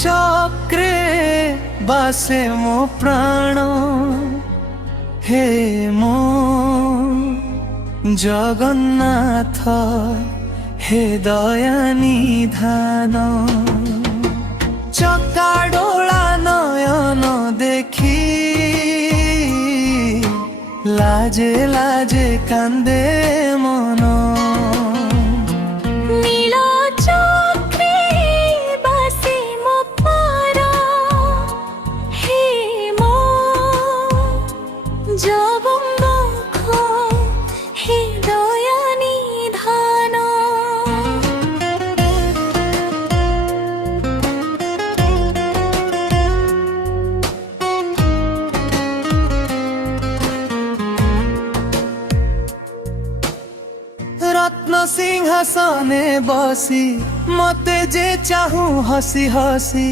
चक्रे बासे मो प्राण हे मो जगन्नाथ हे दया निधान चका डोला नयन देखी लाजे लाजे कांदे मन रत्न सिंहासने बसी मते जे चाहू हसी हसी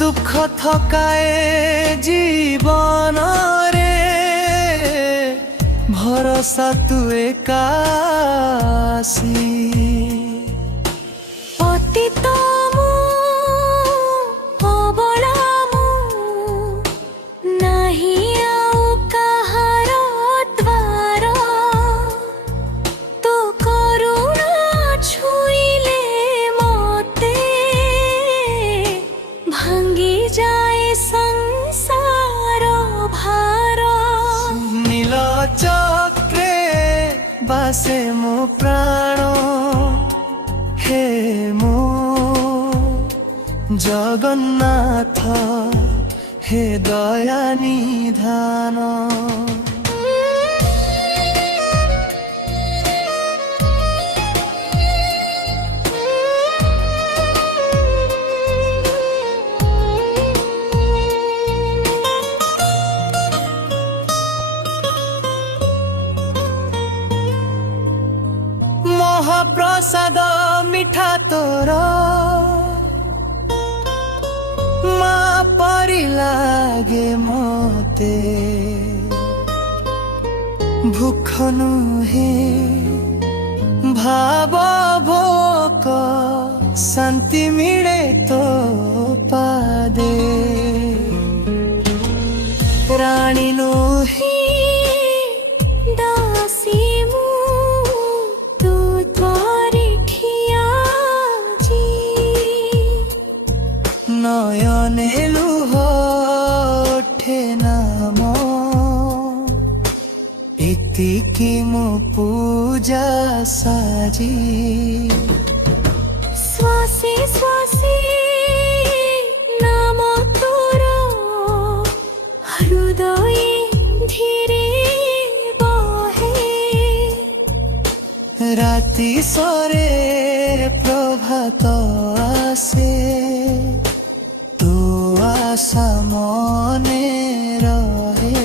दुख थकाए जीवन रे भरोसा तू एकासी अतीत चक्रे बासे मो प्राण हे मो जगन्नाथ हे दया निधान महाप्रसाद मिठा तोर माँ परी लागे मते भूख नुहे भाव भोक शांति मिले तो पादे रानी नुहे नयने लुह उठे नाम इतिकी मो पूजा साजी स्वासी स्वासी नाम तोर हृदय धीरे बहे राति सरे प्रभात आसे आशा मने रहे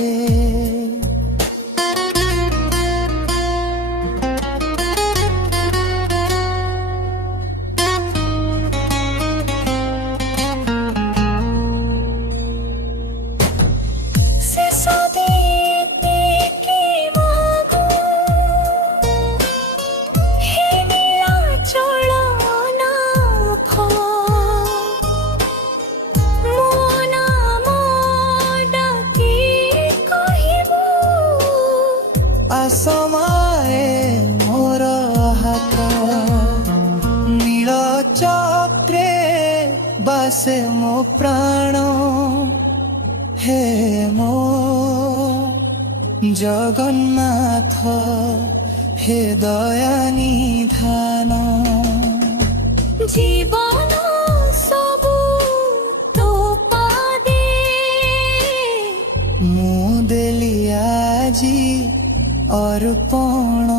समाए मोर हाथ नील चक्रे बासे मो प्राण हे मो जगन्नाथ हे दया निधान जीवन सबु तो पादे मु देली आजी अर्पण।